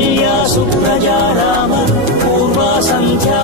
debería subrayar